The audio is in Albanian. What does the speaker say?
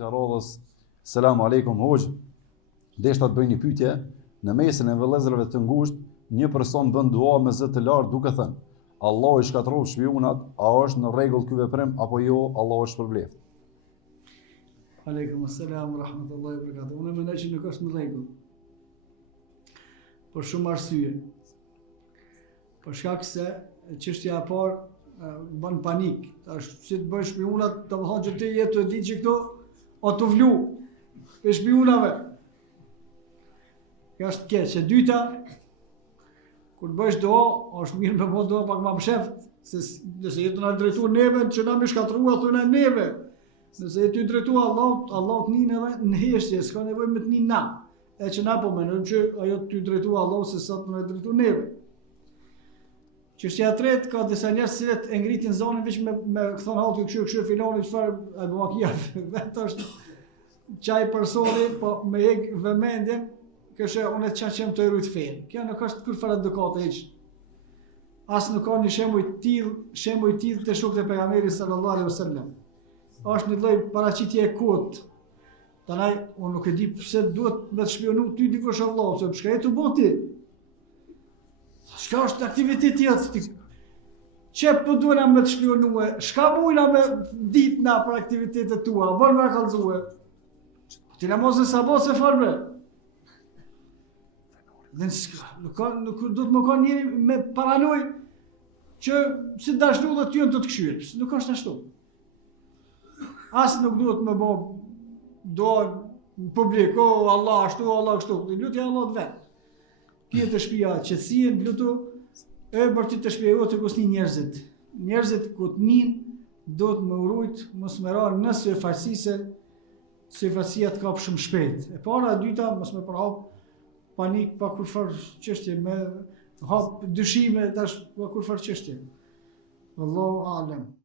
Pyetja radhës. Selamu alaikum hoxh. Deshta të bëj një pyetje. Në mesin e vëllezërve të ngushtë, një person bën dua me zë të lartë duke thënë: Allahu i shkatërrov shpionat, a është në rregull ky veprim apo jo? Allahu është shpërbleft. Aleikum assalam wa rahmatullahi wa barakatuh. Unë mendoj që nuk është në rregull. Për shumë arsye. Për shkak se çështja e parë bën panik. Tash si të bësh shpionat, domethënë që ti jetë të ditë që këto o të vlu për shpionave. Kjo është keq. E dyta, kur bësh dua, është mirë me bëu dua pak më bësheft, se nëse jetë na drejtuar neve, që na më shkatrua thonë neve. Nëse ti drejtua Allahut nin edhe në heshtje, s'ka nevojë me të nin na. E që na po mendojmë që ajo ty drejtua Allahu se sa të na drejtuar neve. Çështja e tretë, ka disa njerëz që e ngritin zonën veç me thon halli kështu filoni çfarë apo makia vetë është çaj personi, po me ek vëmendjen, kështu unë çam të rrit fen. Kjo nuk është kur fare edukate hiç. As nuk ka një shembull i tillë të shokët e pejgamberit sallallahu alaihi wasallam. Është një lloj paraqitje e kot. Tanaj unë nuk e di pse duhet me të shpionu ty dikush Allahu, se çka e të boti. Shka është aktiviteti jëtë? Që po duhena me të shpionue? Shka mujna me ditë na për aktivitetet tua? Bërë me kalzue? Ti në mos në sabot se farme? Nuk do të më ka njëri me paranoj që si dashnu dhe ty në të këshyrë. Nuk është ashtu. Asë nuk duhet me bo do në publik, Allah ashtu, Allah kështu. Lutja Allah të vetë. Kje të shpia qëtësien, lutu, e bërti të shpia jo të kusni njerëzit. Njerëzit ku të nin, do të më urujt, mos më ra në sëfarësise, sëfarësia të kapë shumë shpejt. E para, e dyta, mos me përhap panik pa kur farë qështje, me hap dyshime, pa kur farë qështje. Allahu alem.